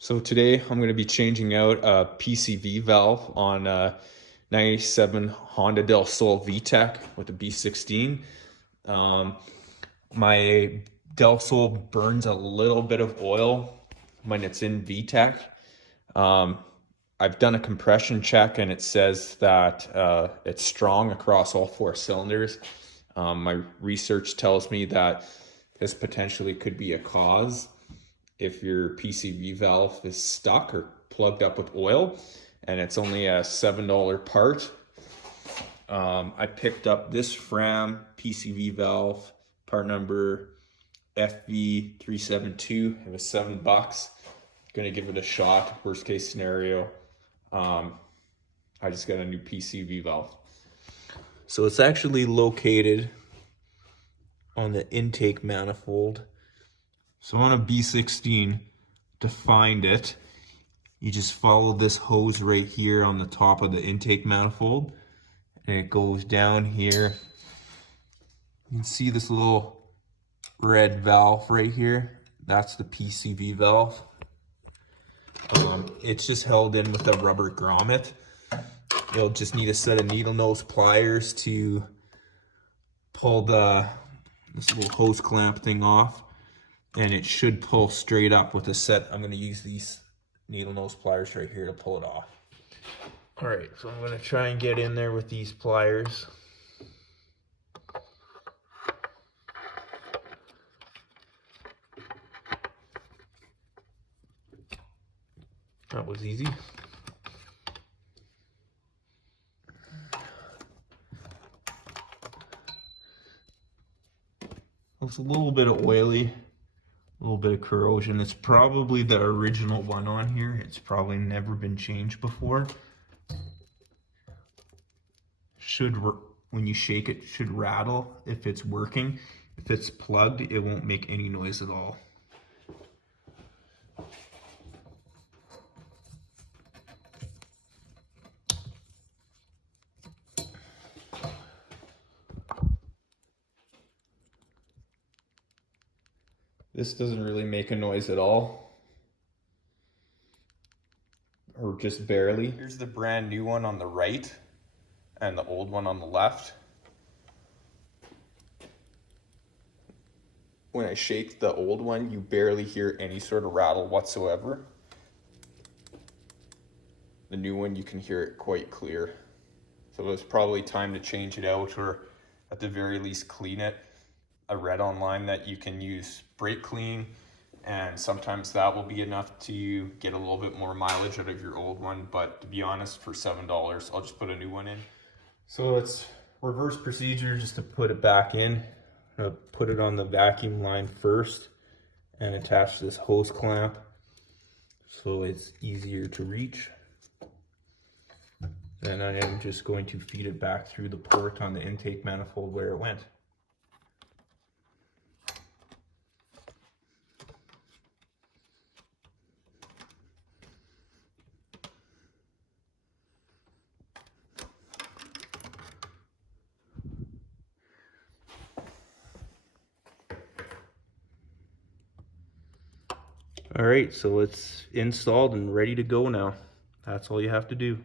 So today I'm going to be changing out a PCV valve on a 97 Honda Del Sol VTEC with a B16. Um, my Del Sol burns a little bit of oil when it's in VTEC. I've done a compression check and it says that it's strong across all four cylinders. My research tells me that this potentially could be a cause if your PCV valve is stuck or plugged up with oil, and it's only a $7 part. I picked up this Fram PCV valve, part number FV372. It was $7. Gonna give it a shot. Worst case scenario, I just got a new PCV valve. So it's actually located on the intake manifold. So on a B16, to find it, you just follow this hose right here on the top of the intake manifold, and it goes down here. You can see this little red valve right here. That's the PCV valve. It's just held in with a rubber grommet. You'll just need a set of needle nose pliers to pull this little hose clamp thing off, and it should pull straight up with a set. I'm going to use these needle nose pliers right here to pull it off. All right, so I'm going to try and get in there with these pliers. That was easy. It's a little bit of oily, a little bit of corrosion. It's probably the original one on here. It's probably never been changed before. When you shake it, should rattle if it's working. If it's plugged, it won't make any noise at all. This doesn't really make a noise at all, or just barely. Here's the brand new one on the right and the old one on the left. When I shake the old one, you barely hear any sort of rattle whatsoever. The new one, you can hear it quite clear. So it's probably time to change it out, or at the very least clean it. I read online that you can use brake clean, and sometimes that will be enough to get a little bit more mileage out of your old one. But to be honest, for $7, I'll just put a new one in. So it's reverse procedure just to put it back in. I'm gonna put it on the vacuum line first and attach this hose clamp so it's easier to reach. Then I am just going to feed it back through the port on the intake manifold where it went. All right, so it's installed and ready to go now. That's all you have to do.